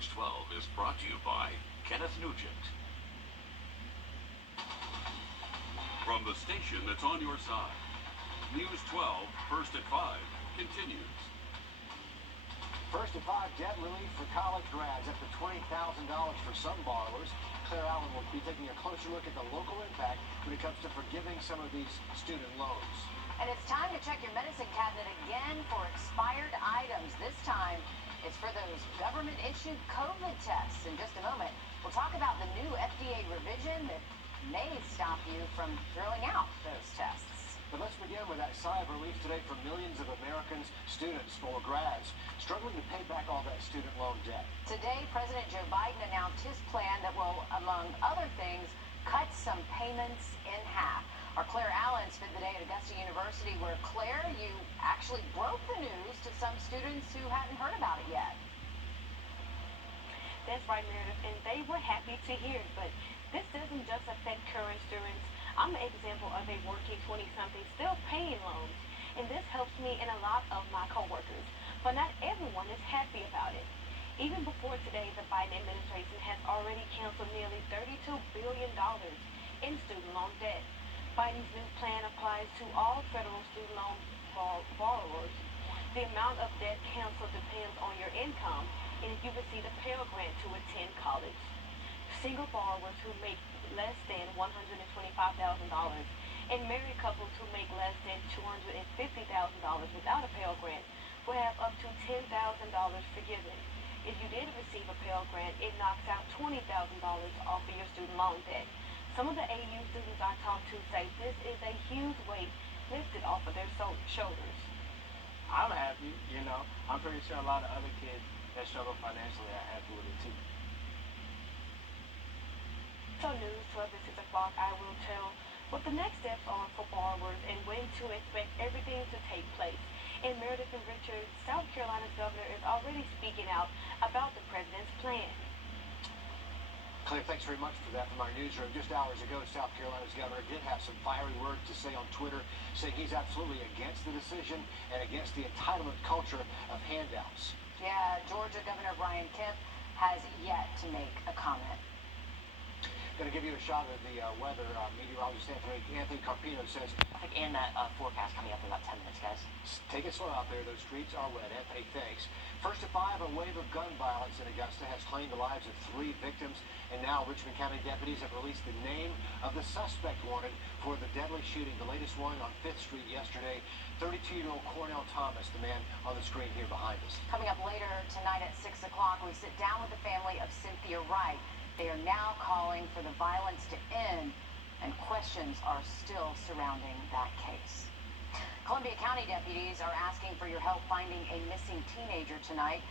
News 12 is brought to you by Kenneth Nugent. From the station that's on your side, News 12, First at 5, continues. First at 5, debt relief for college grads, up to $20,000 for some borrowers. Claire Allen will be taking a closer look at the local impact when it comes to forgiving some of these student loans. And it's time to check your medicine cabinet again for expired items. This time, it's for those government-issued COVID tests. In just a moment, we'll talk about the new FDA revision that may stop you from throwing out those tests. But let's begin with that sigh of relief today for millions of Americans, students or grads, struggling to pay back all that student loan debt. Today, President Joe Biden announced his plan that will, among other things, cut some payments in half. Our Claire Allen spent the day at Augusta University, where, Claire, you actually broke the news to some students who hadn't heard about it yet. That's right, Meredith, and they were happy to hear it, but this doesn't just affect current students. I'm an example of a working 20-something still paying loans, and this helps me and a lot of my coworkers. But not everyone is happy about it. Even before today, the Biden administration has already canceled nearly $32 billion in student loan debt. Biden's new plan applies to all federal student loan borrowers. The amount of debt canceled depends on your income and if you receive a Pell Grant to attend college. Single borrowers who make less than $125,000 and married couples who make less than $250,000 without a Pell Grant will have up to $10,000 forgiven. If you did receive a Pell Grant, it knocks out $20,000 off of your student loan debt. Some of the AU students I talked to say this is a huge weight lifted off of their shoulders. I'm happy, I'm pretty sure a lot of other kids that struggle financially are happy with it too. So News 12 at 6 o'clock, I will tell what the next steps are for borrowers and when to expect everything to take place. And Meredith and Richard, South Carolina's governor is already speaking out about the president's plan. Claire, thanks very much for that from our newsroom. Just hours ago, South Carolina's governor did have some fiery words to say on Twitter, saying he's absolutely against the decision and against the entitlement culture of handouts. Yeah, Georgia Governor Brian Kemp has yet to make a comment. Going to give you a shot of the weather. Meteorologist Anthony Carpino says, and that forecast coming up in about 10 minutes, guys. Take it slow out there. Those streets are wet. Anthony, thanks. First at 5, a wave of gun violence in Augusta has claimed the lives of 3 victims, and now Richmond County deputies have released the name of the suspect wanted for the deadly shooting, the latest one on 5th Street yesterday. 32-year-old Cornell Thomas, the man on the screen here behind us. Coming up later tonight at 6 o'clock, we sit down with the family of Cynthia Wright. They are now calling for the violence to end, and questions are still surrounding that case. Columbia County deputies are asking for your help finding a missing teenager tonight.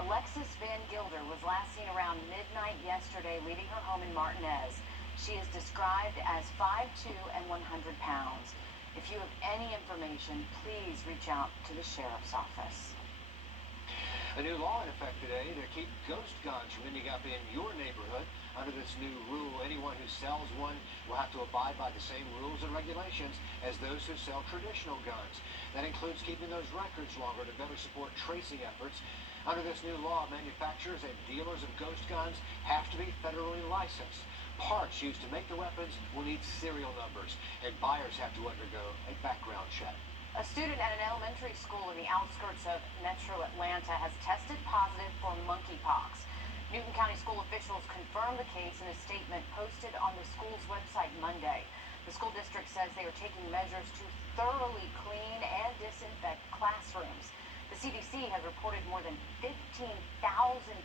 Alexis Van Gilder was last seen around midnight yesterday leaving her home in Martinez. She is described as 5'2" and 100 pounds. If you have any information, please reach out to the sheriff's office. A new law in effect today to keep ghost guns from ending up in your neighborhood. Under this new rule, anyone who sells one will have to abide by the same rules and regulations as those who sell traditional guns. That includes keeping those records longer to better support tracing efforts. Under this new law, manufacturers and dealers of ghost guns have to be federally licensed. Parts used to make the weapons will need serial numbers, and buyers have to undergo a background check. A student at an elementary school in the outskirts of Metro Atlanta has tested positive for monkeypox. Newton County school officials confirmed the case in a statement posted on the school's website Monday. The school district says they are taking measures to thoroughly clean and disinfect classrooms. The CDC has reported more than 15,000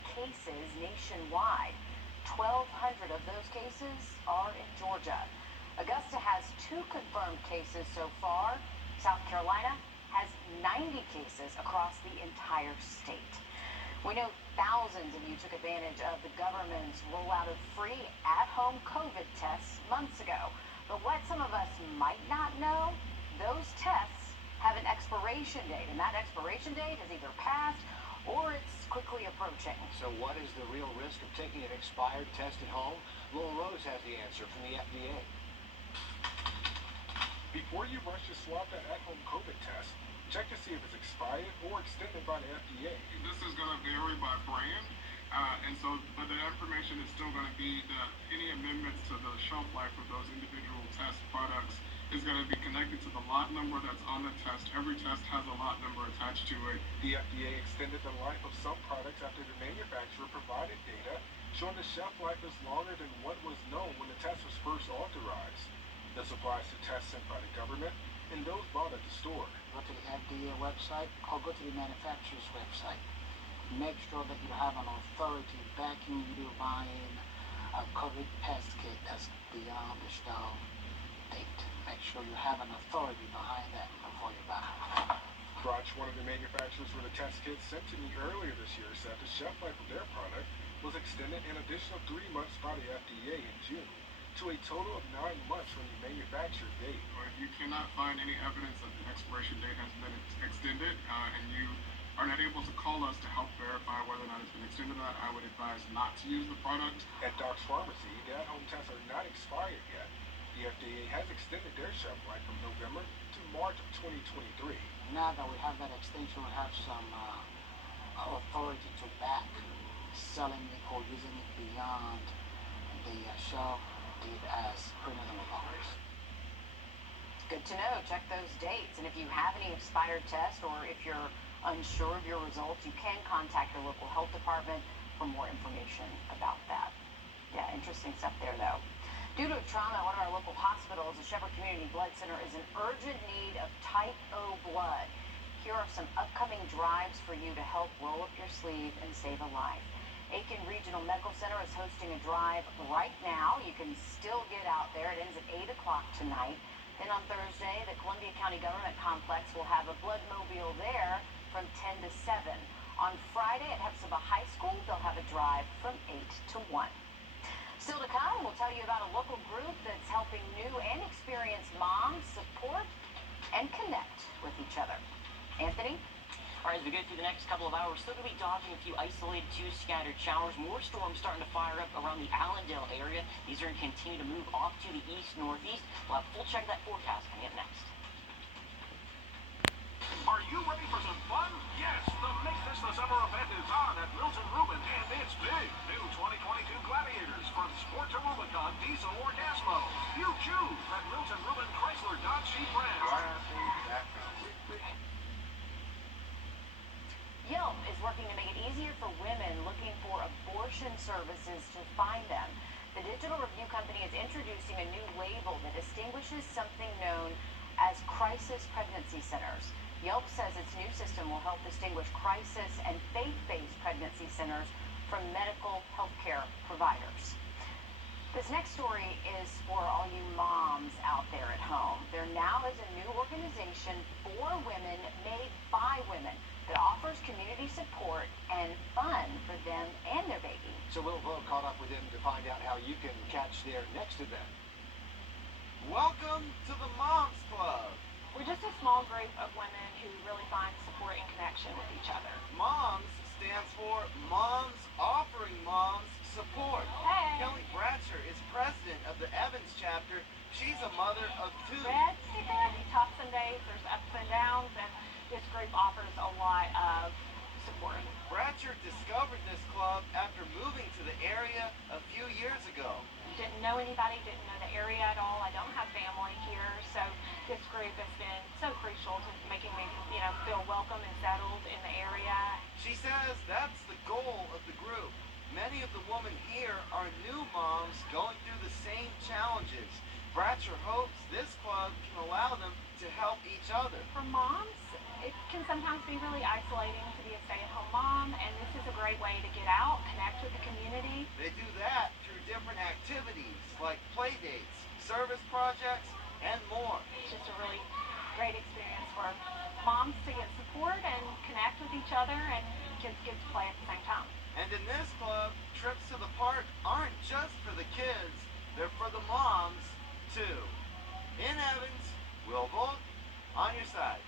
cases nationwide. 1,200 of those cases are in Georgia. Augusta has 2 confirmed cases so far. South Carolina has 90 cases across the entire state. We know thousands of you took advantage of the government's rollout of free at-home COVID tests months ago. But what some of us might not know, those tests have an expiration date, and that expiration date has either passed or it's quickly approaching. So what is the real risk of taking an expired test at home? Lowell Rose has the answer from the FDA. Before you rush to swap that at-home COVID test, check to see if it's expired or extended by the FDA. This is going to vary by brand, and that information is still going to be that any amendments to the shelf life of those individual test products is going to be connected to the lot number that's on the test. Every test has a lot number attached to it. The FDA extended the life of some products after the manufacturer provided data showing the shelf life is longer than what was known when the test was first authorized. This applies to tests sent by the government and those bought at the store. Go to the FDA website or go to the manufacturer's website. Make sure that you have an authority backing you buying a COVID test kit that's beyond the shelf date. Make sure you have an authority behind that before you buy. Crotch, one of the manufacturers for the test kits sent to me earlier this year, said the shelf life of their product was extended an additional 3 months by the FDA in June to a total of 9 months from the manufacturer date. You cannot find any evidence that the expiration date has been extended, and you are not able to call us to help verify whether or not it's been extended or not. I would advise not to use the product. At Doc's Pharmacy, the at-home tests are not expired yet. The FDA has extended their shelf life from November to March of 2023. Now that we have that extension, we have some authority to back selling it or using it beyond the shelf date as criminal laws. Good to know. Check those dates. And if you have any expired tests or if you're unsure of your results, you can contact your local health department for more information about that. Yeah, interesting stuff there, though. Due to a trauma at one of our local hospitals, the Shepherd Community Blood Center is in urgent need of type O blood. Here are some upcoming drives for you to help roll up your sleeve and save a life. Aiken Regional Medical Center is hosting a drive right now. You can still get out there. It ends at 8 o'clock tonight. Then on Thursday, the Columbia County Government Complex will have a blood mobile there from 10 to 7. On Friday at Hepzibah High School, they'll have a drive from 8 to 1. Still to come, we'll tell you about a local group that's helping new and experienced moms support and connect with each other. Anthony? All right, as we go through the next couple of hours, still going to be dodging a few isolated to scattered showers. More storms starting to fire up around the Allendale area. These are going to continue to move off to the east-northeast. We'll have a full check of that forecast coming up next. Are you ready for some fun? Yes, the Make This the Summer event is on at Milton Rubin, and it's big. New 2022 Gladiators from Sport to Rubicon, diesel or gas models. You choose at Milton Rubin Chrysler Dodge Jeep Ram. Yelp is working to make it easier for women looking for abortion services to find them. The digital review company is introducing a new label that distinguishes something known as crisis pregnancy centers. Yelp says its new system will help distinguish crisis and faith-based pregnancy centers from medical healthcare providers. This next story is for all you moms out there at home. There now is a new organization for women, made by women, that offers community support and fun for them and their baby. So Will Vogue caught up with him to find out how you can catch their next event. Welcome to the Moms Club. We're just a small group of women who really find support and connection with each other. Moms stands for Moms Offering Moms Support. Hey! Kelly Bratcher is president of the Evans chapter. She's a mother of 2. Red sticker, tough some days, there's ups and downs, and this group offers a lot of support. Bratcher discovered this club after moving to the area a few years ago. Didn't know anybody, didn't know the area at all. I don't have family here, so this group has been so crucial to making me, feel welcome and settled in the area. She says that's the goal of the group. Many of the women here are new moms going through the same challenges. Bratcher hopes this club can allow them to help each other. For moms, it can sometimes be really isolating to be a stay-at-home mom, and this is a great way to get out, connect with the community. They do that through different activities like play dates, service projects, and more. It's just a really great experience for moms to get support and connect with each other, and kids get to play at the same time. And in this club, trips to the park aren't just for the kids, they're for the moms too. In Evans, Will Volk, on your side.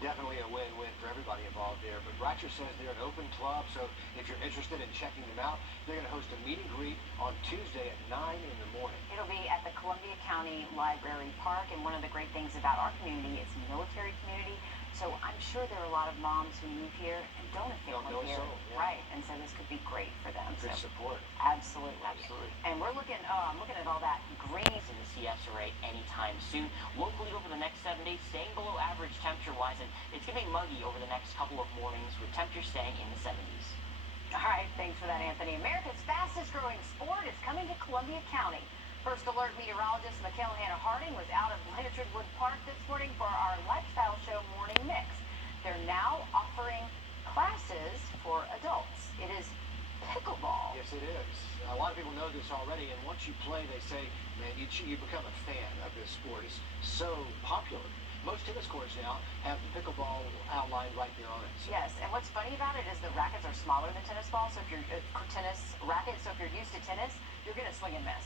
Definitely a win-win for everybody involved there. But Bratcher says they're an open club, so if you're interested in checking them out, they're going to host a meet and greet on Tuesday at 9 in the morning. It'll be at the Columbia County Library Park, and one of the great things about our community, it's a military community. So I'm sure there are a lot of moms who move here and don't have family know here. so, yeah. Right, and so this could be great for them. Good So support. absolutely. Absolutely. And we're looking, I'm looking at all that green. In the CS array anytime soon. Locally over the next 7 days, staying below average temperature-wise, and it's going to be muggy over the next couple of mornings with temperatures staying in the 70s. All right, thanks for that, Anthony. America's fastest growing sport is coming to Columbia County. First Alert meteorologist Mikhail Hannah Harding was out of Blanchard Wood Park this morning for our lifestyle show Morning Mix. They're now offering classes for adults. It is pickleball. Yes, it is. A lot of people know this already, and once you play, they say, man, you become a fan of this sport. It's so popular. Most tennis courts now have the pickleball outlined right there on it. So. Yes, and what's funny about it is the rackets are smaller than tennis balls. So if you're tennis racket, so if you're used to tennis, you're going to swing and miss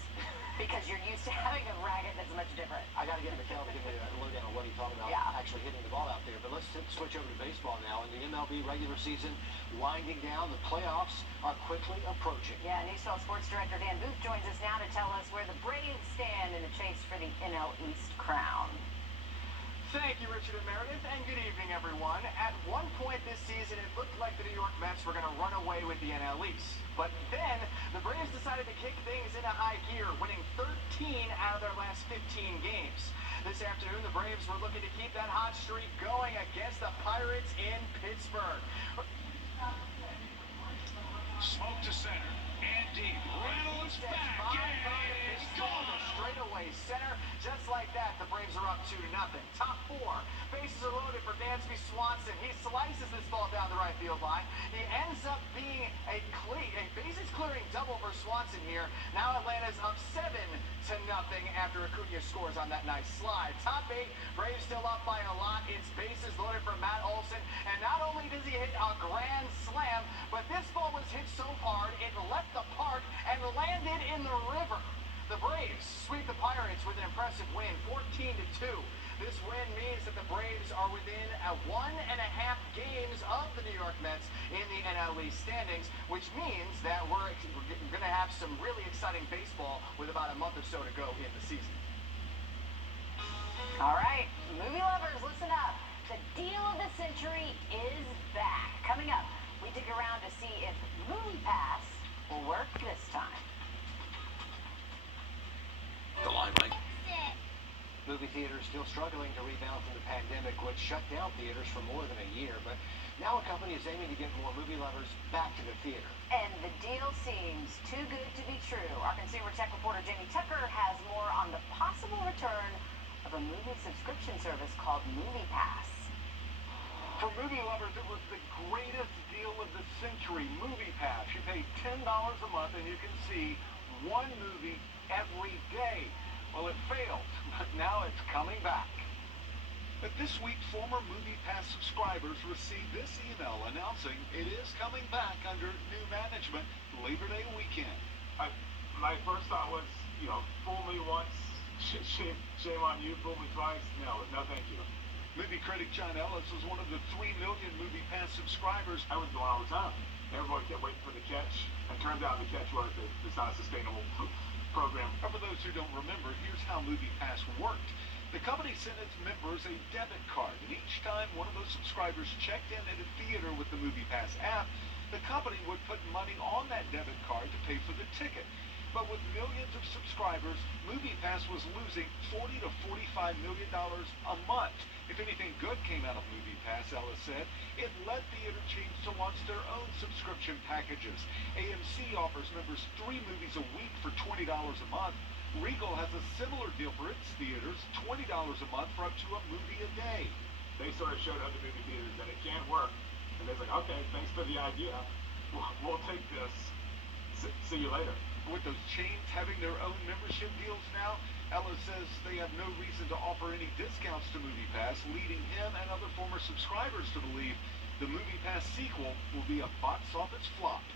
because you're used to having a racket that's much different. I got to get Mikhail to give me a lowdown on what he thought about actually hitting the ball out there. But let's switch over to baseball now. In the MLB regular season winding down, the playoffs are quickly approaching. Yeah, Newsfell Sports Director Dan Booth joins us now to tell us where the Braves stand in the chase for the NL East crown. Thank you, Richard and Meredith, and good evening, everyone. At one point this season, it looked like the New York Mets were going to run away with the NL East. But then, the Braves decided to kick things into high gear, winning 13 out of their last 15 games. This afternoon, the Braves were looking to keep that hot streak going against the Pirates in Pittsburgh. Smoke to center. And deep. Reynolds back. And it's gone. Straightaway center. Just like that, the Braves are up 2-0. Top four. Bases are loaded for Dansby Swanson. He slices this ball down the right field line. He ends up being a bases clearing double for Swanson here. Now Atlanta's up 7-0 after Acuna scores on that nice slide. Top eight. Braves still up by a lot. It's bases loaded for Matt Olson. And not only does he hit a grand slam, but this ball was hit so hard it left the park and landed in the river. The Braves sweep the Pirates with an impressive win, 14-2. This win means that the Braves are within 1.5 games of the New York Mets in the NL East standings, which means that we're going to have some really exciting baseball with about a month or so to go in the season. All right, movie lovers, listen up. The deal of the century is back. Coming up, we dig around to see if MoviePass will work this time. The Limelight. Movie theaters still struggling to rebound from the pandemic, which shut down theaters for more than a year. But now a company is aiming to get more movie lovers back to the theater. And the deal seems too good to be true. Our consumer tech reporter Jamie Tucker has more on the possible return of a movie subscription service called MoviePass. For movie lovers, it was the greatest deal of the century. MoviePass. You pay $10 a month and you can see one movie every day. Well, it failed, but now it's coming back. But this week, former MoviePass subscribers received this email announcing it is coming back under new management Labor Day weekend. My first thought was, fool me once, shame on you, fool me twice. No, thank you. Movie critic John Ellis was one of the 3 million MoviePass subscribers. I was going all the time. Everybody kept waiting for the catch, and turns out the catch was that it's not a sustainable program. And for those who don't remember, here's how MoviePass worked. The company sent its members a debit card, and each time one of those subscribers checked in at a theater with the MoviePass app, the company would put money on that debit card to pay for the ticket. But with millions of subscribers, MoviePass was losing $40 to $45 million a month. If anything good came out of MoviePass, Ellis said, it led theater chains to launch their own subscription packages. AMC offers members 3 movies a week for $20 a month. Regal has a similar deal for its theaters, $20 a month for up to a movie a day. They sort of showed other movie theaters that it can work, and they're like, okay, thanks for the idea. We'll take this. See you later. With those chains having their own membership deals now, Ellis says they have no reason to offer any discounts to MoviePass, leading him and other former subscribers to believe the MoviePass sequel will be a box office flop.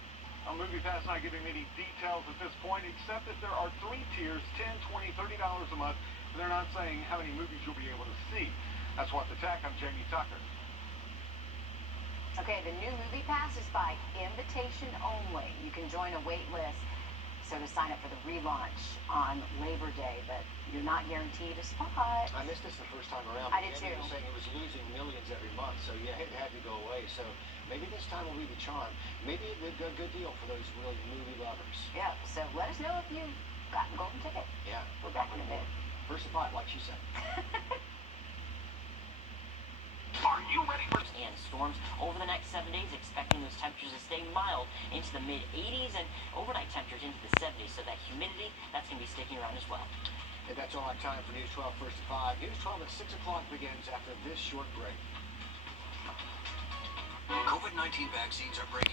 MoviePass not giving any details at this point, except that there are 3 tiers, $10, $20, $30 a month. They're not saying how many movies you'll be able to see. That's What the Tech. I'm Jamie Tucker. Okay, the new MoviePass is by invitation only. You can join a wait list so to sign up for the relaunch on Labor Day, but you're not guaranteed a spot. I missed this the first time around. I did Andy too. was saying it was losing millions every month, so yeah, it had to go away. So maybe this time will be the charm. Maybe a good deal for those really movie lovers. Yeah, so let us know if you've gotten a golden ticket. Yeah. We're back in a bit. First to five, like she said. Are you ready for And storms over the next 7 days, expecting those temperatures to stay mild into the mid-80s and overnight temperatures into the 70s. So that humidity, that's going to be sticking around as well. And that's all our time for News 12 First to 5. News 12 at 6 o'clock begins after this short break. COVID-19 vaccines are breaking